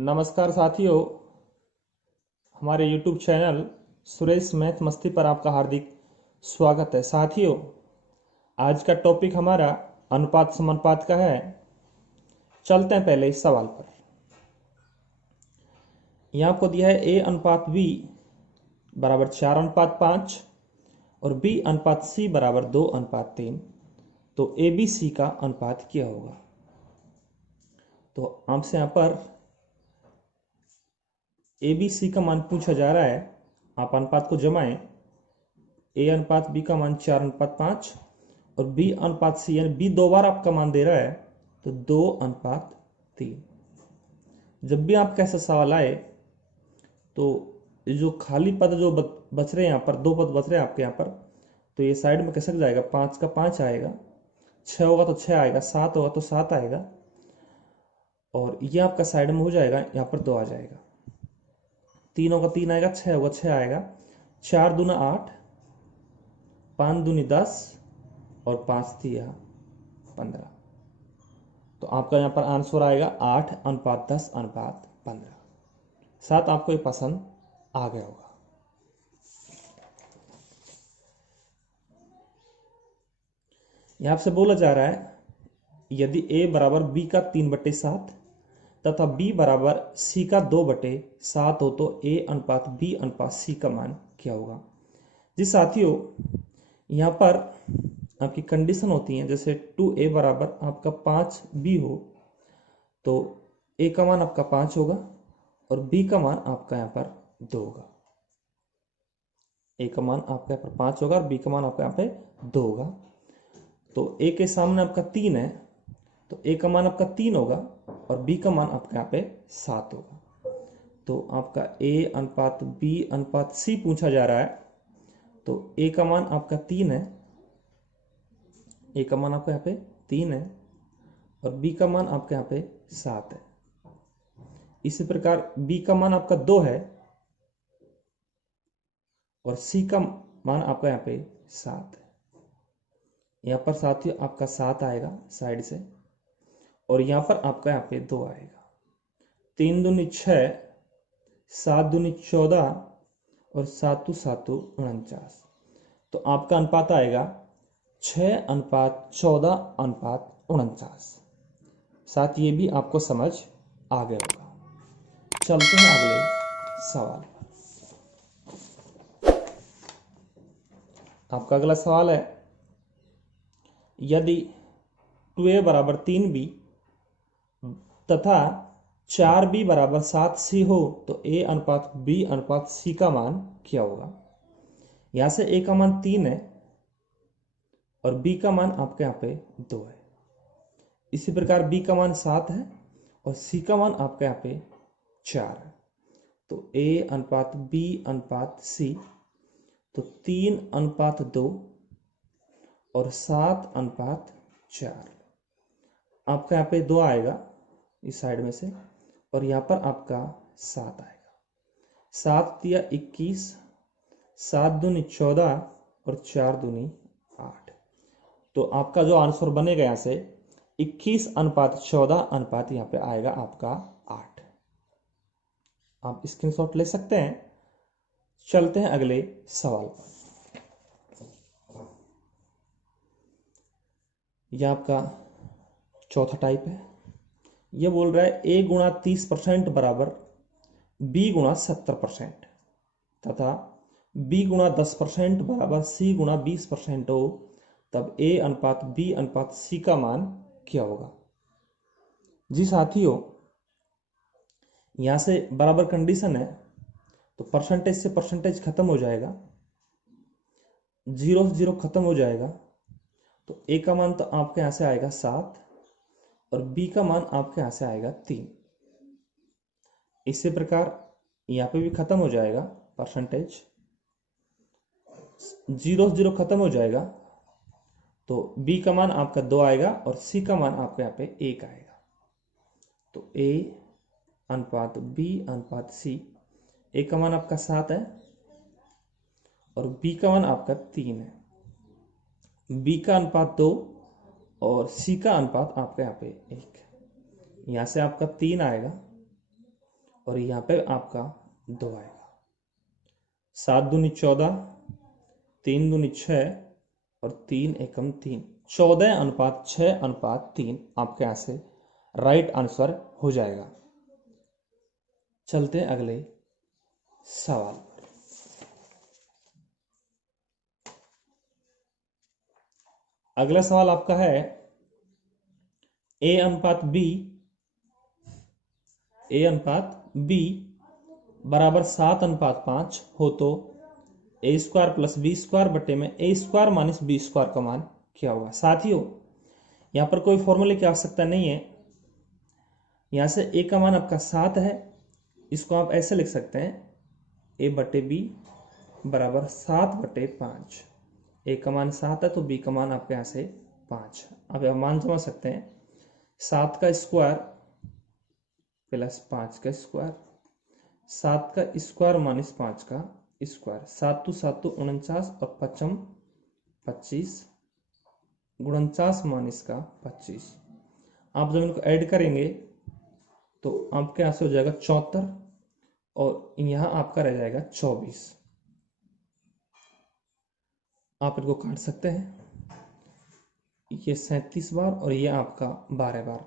नमस्कार साथियों, हमारे YouTube चैनल सुरेश मैथ मस्ती पर आपका हार्दिक स्वागत है। साथियों, आज का टॉपिक हमारा अनुपात समानुपात का है। चलते हैं पहले इस सवाल पर। यहाँ आपको दिया है a अनुपात b बराबर 4:5 और b अनुपात c बराबर 2:3। तो ए बी सी का अनुपात क्या होगा? तो आपसे यहाँ पर ए बी सी का मान पूछा जा रहा है। आप अनुपात को जमाएं। ए अनुपात बी का मान 4:5 और बी अनुपात सी, यानी बी दो बार आपका मान दे रहा है तो 2:3। जब भी आपका ऐसा सवाल आए तो जो खाली पद जो बच रहे हैं, यहाँ पर दो पद बच रहे हैं आपके यहाँ पर, तो ये साइड में कैसे जाएगा? 5 का 5 आएगा, 6 होगा तो 6 आएगा, 7 होगा तो 7 आएगा, और ये आपका साइड में हो जाएगा, यहाँ पर 2 आ जाएगा। 3 होगा 3 आएगा, 6 होगा 6 आएगा, 4 दूना 8, 5 दूनी 10 और 5 तिया 15। तो आपका यहाँ पर आंसर आएगा 8:10:15। साथ आपको ये पसंद आ गया होगा। यहाँ से बोला जा रहा है यदि a बराबर b का 3/7 तथा b बराबर c का 2/7 हो तो a अनुपात b अनुपात c का मान क्या होगा? जी साथियों, यहाँ पर आपकी कंडीशन होती है, जैसे 2a बराबर आपका 5b हो तो a का मान आपका 5 होगा और b का मान आपका यहाँ पर 2 होगा। a का मान आपका यहाँ पर 5 होगा और b का मान आपका यहाँ पे 2 होगा। तो a के सामने आपका 3 है तो a का मान आपका 3 होगा और b का मान आपका यहाँ पे 7 होगा। तो आपका a अनुपात b अनुपात c पूछा जा रहा है। तो a का मान आपका 3 है, a का मान आपका यहाँ पे 3 है और b का मान आपका यहाँ पे 7 है। इसी प्रकार b का मान आपका 2 है और c का मान आपका यहाँ पे 7 है। यहाँ पर साथियों आपका 7 आएगा साइड से और यहाँ पर आपका यहाँ पे 2 आएगा। 3 दूनी 6, 7 दूनी 14 और 7 7 49। तो आपका अनुपात आएगा 6:14:49। साथ ये भी आपको समझ आ गया होगा। चलते हैं अगले सवाल पर। आपका अगला सवाल है यदि 2a बराबर 3b तथा 4b बराबर 7c हो तो a अनुपात b अनुपात c का मान क्या होगा? यहां से a का मान 3 है और b का मान आपके यहाँ पे 2 है। इसी प्रकार b का मान 7 है और c का मान आपके यहाँ पे 4 है। तो a अनुपात b अनुपात c, तो 3:2 और 7:4। आपका यहाँ पे 2 आएगा इस साइड में से और यहाँ पर आपका 7 आएगा। 7 तिया 21, 7 दूनी 14 और 4 दूनी 8। तो आपका जो आंसर बनेगा यहाँ से 21:14 यहाँ पे आएगा आपका 8। आप स्क्रीनशॉट ले सकते हैं। चलते हैं अगले सवाल पर। यह आपका चौथा टाइप है। यह बोल रहा है a गुणा 30% बराबर b गुणा 70% तथा b गुणा 10% बराबर c गुणा 20% हो तब a अनुपात b अनुपात c का मान क्या होगा? जी साथियों, यहां से बराबर कंडीशन है तो परसेंटेज से परसेंटेज खत्म हो जाएगा, 0 से 0 खत्म हो जाएगा। तो a का मान तो आपके यहां से आएगा 7 और b का मान आपके यहां से आएगा 3। इसी प्रकार यहाँ पे भी खत्म हो जाएगा, परसेंटेज 0 से 0 खत्म हो जाएगा। तो b का मान आपका 2 आएगा और c का मान आपका यहाँ पे 1 आएगा। तो a अनुपात b अनुपात c, a का मान आपका 7 है और b का मान आपका 3 है। b का अनुपात 2 और c का अनुपात आपका यहाँ पे 1। यहाँ से आपका 3 आएगा और यहाँ पे आपका 2 आएगा। 7 दूनी 14, 3 दूनी 6 और 3 एकम 3, 14:6:3 आपके यहाँ से राइट आंसर हो जाएगा। चलते हैं अगले सवाल। अगला सवाल आपका है A/B बराबर 7:5 हो तो A² + B² बटे में A² - B² का मान क्या होगा। साथियों, यहाँ पर कोई फॉर्मूले की आवश्यकता नहीं है। यहाँ से A का मान आपका 7 है, इसको आप ऐसे लिख सकते हैं A/B बराबर 7/5। A का मान 7 है तो B का मान आपके यहाँ से 5। अब आप मान समझ सकते हैं, 7 का स्क्वायर प्लस 5 का स्क्वायर, 7 का स्क्वायर माइनस 5 का स्क्वायर, 7 - 7 = 49 और 5 = 25, 49 माइनस का 25। आप जब इनको ऐड करेंगे तो आपके यहाँ से हो जाएगा 74 और यहाँ आपका रह जाएगा 24। आप इनको काट सकते हैं, ये 37 बार और ये आपका 12 बार,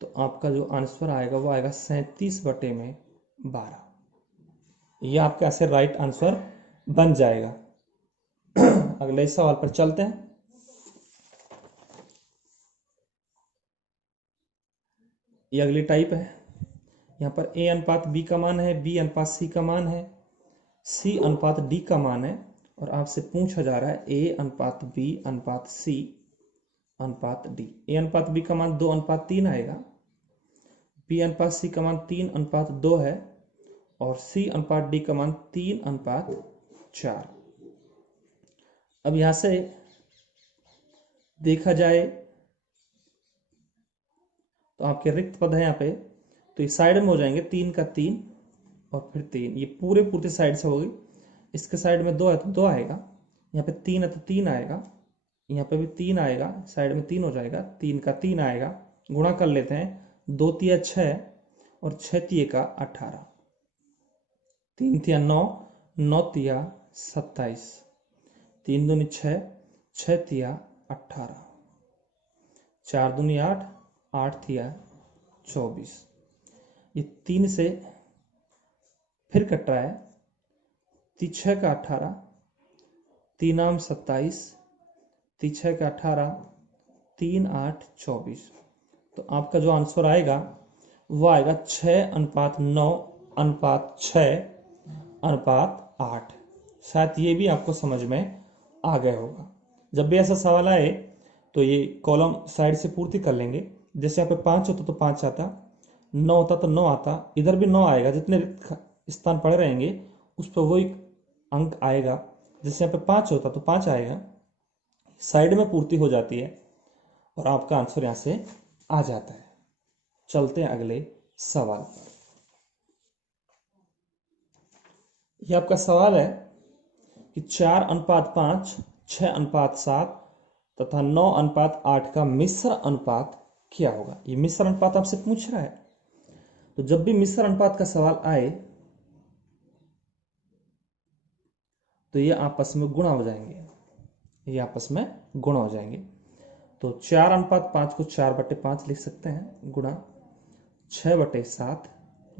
तो आपका जो आंसर आएगा वो आएगा 37/12। ये आपके यहाँ से राइट आंसर बन जाएगा। अगले सवाल पर चलते हैं। ये अगली टाइप है। यहाँ पर A/B का मान है, B/C का मान है, C/D का मान है और आपसे पूछा जा रहा है A/B/C/D। A/B का मान 2/3 आएगा, B/C का मान 3/2 है और C/D का मान 3/4। अब यहां से देखा जाए तो आपके रिक्त पद है यहाँ पे, तो ये साइड में हो जाएंगे, 3 का 3 और फिर 3, ये पूरे साइड से होगी। इसके साइड में 2 है तो 2 आएगा, यहाँ पे 3 है तो 3 आएगा, यहाँ पे भी 3 आएगा, साइड में 3 हो जाएगा, 3 का 3 आएगा। गुणा कर लेते हैं, 2 तिया 6 और 6 तिये का 18, 3 तिया 9, 9 तिया 27, 3 दूनी 6, 6 तिया 18, 4 दूनी 8, 8 तिया 24। ये 3 से फिर कट रहा है, 6 का 18, 3 आम 27, 6 का 18, 3 8 24। तो आपका जो आंसर आएगा वो आएगा 6:9:6:8। शायद ये भी आपको समझ में आ गया होगा। जब भी ऐसा सवाल आए तो ये कॉलम साइड से पूर्ति कर लेंगे। जैसे यहाँ पे 5 होता तो 5 आता, 9 होता तो 9 आता, इधर भी 9 आएगा। जितने स्थान पड़े रहेंगे उस पर वही अंक आएगा। जैसे यहाँ पे 5 होता तो 5 आएगा, साइड में पूर्ति हो जाती है और आपका आंसर यहाँ से आ जाता है। चलते हैं अगले सवाल पर। यह आपका सवाल है कि 4:5, 6:7 तथा 9:8 का मिश्र अनुपात क्या होगा। ये मिश्र अनुपात आपसे पूछ रहा है, तो जब भी मिश्र अनुपात का सवाल आए तो ये आपस में गुणा हो जाएंगे, ये आपस में गुणा हो जाएंगे। तो 4:5 को 4/5 लिख सकते हैं, गुणा 6/7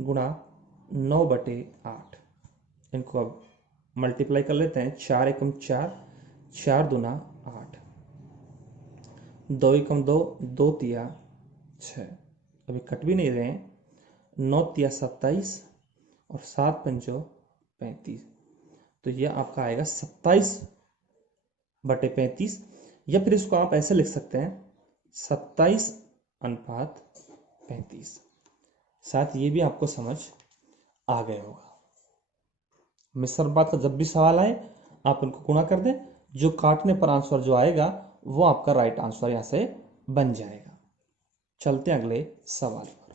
गुणा 9/8। इनको अब मल्टीप्लाई कर लेते हैं, 4 एकम 4, 4 दूना 8, 2 एकम 2, 2 तिया 6, अभी कट भी नहीं रहे हैं, 9 तिया 27 और 7 पंचो 35। तो यह आपका आएगा 27/35, या फिर इसको आप ऐसे लिख सकते हैं 27:35। साथ ये भी आपको समझ आ गया होगा। मिश्र अनुपात का जब भी सवाल आए आप उनको गुणा कर दें, जो काटने पर आंसर जो आएगा वो आपका राइट आंसर यहां से बन जाएगा। चलते हैं अगले सवाल पर।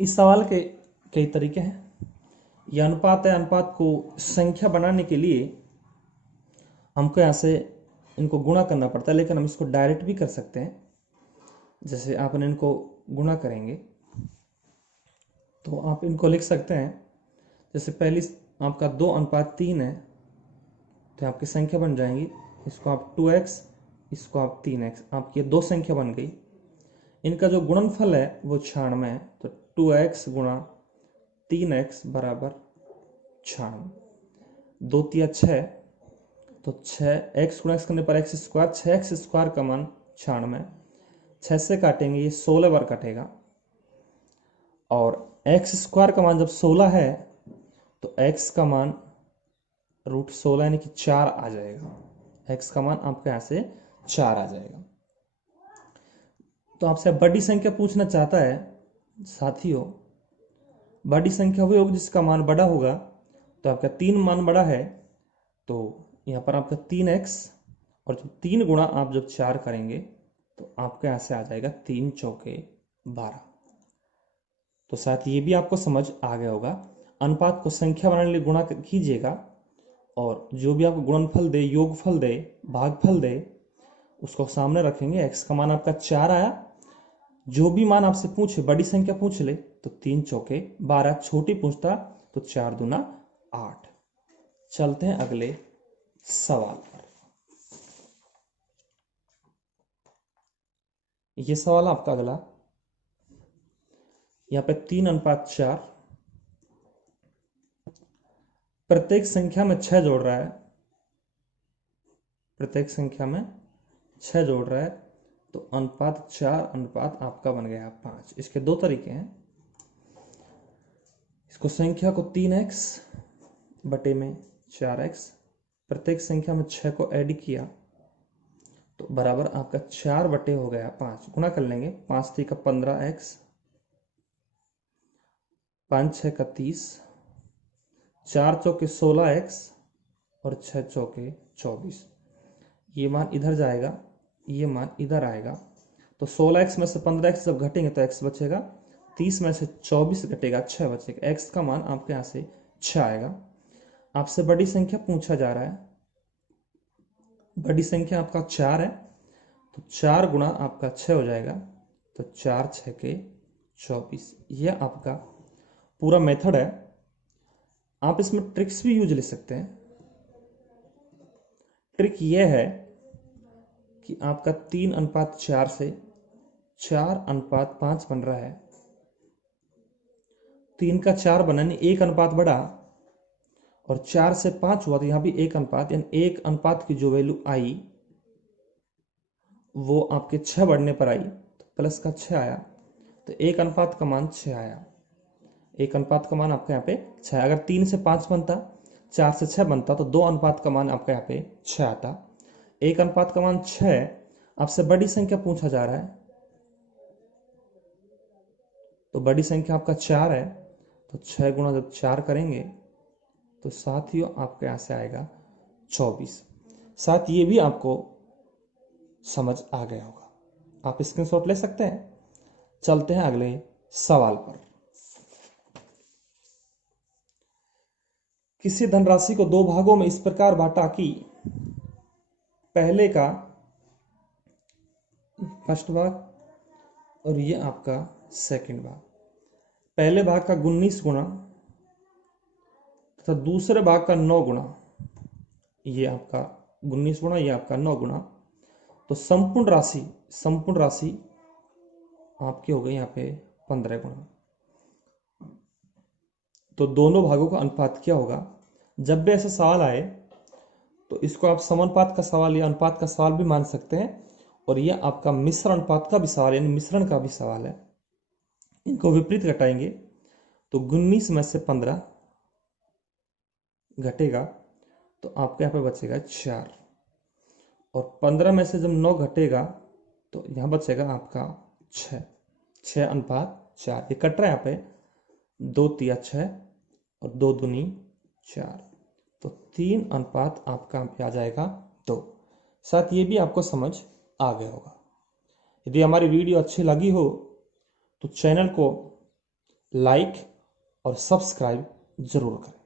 इस सवाल के कई तरीके हैं। यह अनुपात है, अनुपात को संख्या बनाने के लिए हमको यहाँ से इनको गुणा करना पड़ता है, लेकिन हम इसको डायरेक्ट भी कर सकते हैं। जैसे आप इनको गुणा करेंगे तो आप इनको लिख सकते हैं, जैसे पहली आपका 2:3 है तो आपकी संख्या बन जाएंगी, इसको आप 2x, इसको आप 3x, आपकी ये दो संख्या बन गई। इनका जो गुणनफल है वो 96 है, तो 2x गुणा 3x बराबर 96। 2 तिया 6, तो 6x गुणा x करने पर x स्क्वायर, 6x स्क्वायर का मान 96। 6 से काटेंगे ये 16 बार कटेगा, और x स्क्वायर का मान जब 16 है तो x का मान √16 यानी कि 4 आ जाएगा। x का मान आपके यहाँ से 4 आ जाएगा। तो आपसे बड़ी संख्या पूछना चाहता है साथियों, बड़ी संख्या वही होगी जिसका मान बड़ा होगा। तो आपका 3 मान बड़ा है, तो यहाँ पर आपका 3x, और जब 3 गुणा आप जब 4 करेंगे तो आपके यहाँ से आ जाएगा 3 चौके 12। तो साथ ये भी आपको समझ आ गया होगा। अनुपात को संख्या बनाने के लिए गुणा कीजिएगा, और जो भी आपको गुणनफल दे, योगफल दे, भागफल दे, उसको सामने रखेंगे। x का मान आपका 4 आया। जो भी मान आपसे पूछे, बड़ी संख्या पूछ ले तो 3 चौके 12, छोटी पूछता तो 4 दूना 8। चलते हैं अगले सवाल पर। यह सवाल आपका अगला, यहां पे 3:4, प्रत्येक संख्या में 6 जोड़ रहा है, प्रत्येक संख्या में 6 जोड़ रहा है, तो अनुपात 4 अनुपात आपका बन गया 5। इसके दो तरीके हैं। इसको संख्या को 3x बटे में 4x, प्रत्येक संख्या में 6 को ऐड किया तो बराबर आपका 4 बटे हो गया 5। गुणा कर लेंगे, 5 3 का 15x, 5 6 का 30, 4 चौके 16x और 6 चौके 24। ये मान इधर जाएगा, ये मान इधर आएगा, तो 16x में से 15x जब घटेंगे तो x बचेगा, 30 में से 24 घटेगा 6 बचेगा। x का मान आपके यहाँ से 6 आएगा। आपसे बड़ी संख्या पूछा जा रहा है, बड़ी संख्या आपका 4 है, तो 4 गुणा आपका 6 हो जाएगा, तो 4 6 के 24। यह आपका पूरा मेथड है। आप इसमें ट्रिक्स भी यूज ले सकते हैं। ट्रिक यह है कि आपका 3:4 से 4:5 बन रहा है। 3 का 4 बना यानी 1 अनुपात बढ़ा, और 4 से 5 हुआ तो यहां भी 1 अनुपात, यानी 1 अनुपात की जो वैल्यू आई वो आपके 6 बढ़ने पर आई, तो प्लस का 6 आया, तो 1 अनुपात का मान 6 आया। 1 अनुपात का मान आपके यहाँ पे 6। अगर 3 से 5 बनता, 4 से 6 बनता, तो 2 अनुपात का मान आपके यहाँ पे 6 आता। 1 अनुपात का मान 6। आपसे बड़ी संख्या पूछा जा रहा है, तो बड़ी संख्या आपका 4 है, तो 6 गुणा जब 4 करेंगे तो साथियों आपके यहाँ से आएगा 24। साथ ये भी आपको समझ आ गया होगा। आप स्क्रीनशॉट ले सकते हैं। चलते हैं अगले सवाल पर। किसी धनराशि को 2 भागों में इस प्रकार बांटा कि पहले का फर्स्ट भाग और ये आपका सेकंड भाग। पहले भाग का 19 गुना तथा दूसरे भाग का 9 गुना। ये आपका 19 गुना, ये आपका 9 गुना। तो संपूर्ण राशि आपकी हो गई यहाँ पे 15 गुना। तो दोनों भागों का अनुपात क्या होगा? जब भी ऐसा सवाल आए तो इसको आप समानुपात का सवाल या अनुपात का सवाल भी मान सकते हैं, और यह आपका मिश्र अनुपात का भी सवाल यानी मिश्रण का भी सवाल है। इनको विपरीत घटाएंगे तो 19 में से 15 घटेगा तो आपके यहाँ पे बचेगा 4, और 15 में से जब 9 घटेगा तो यहाँ बचेगा आपका 6। 6 अनुपात 4, ये कट रहा है यहाँ पे 2 तिया 6 और 2 दूनी 4, तो 3 अनुपात आपका यहाँ पे आ जाएगा 2। साथ ये भी आपको समझ आ गया होगा। यदि हमारी वीडियो अच्छी लगी हो तो चैनल को लाइक और सब्सक्राइब जरूर करें।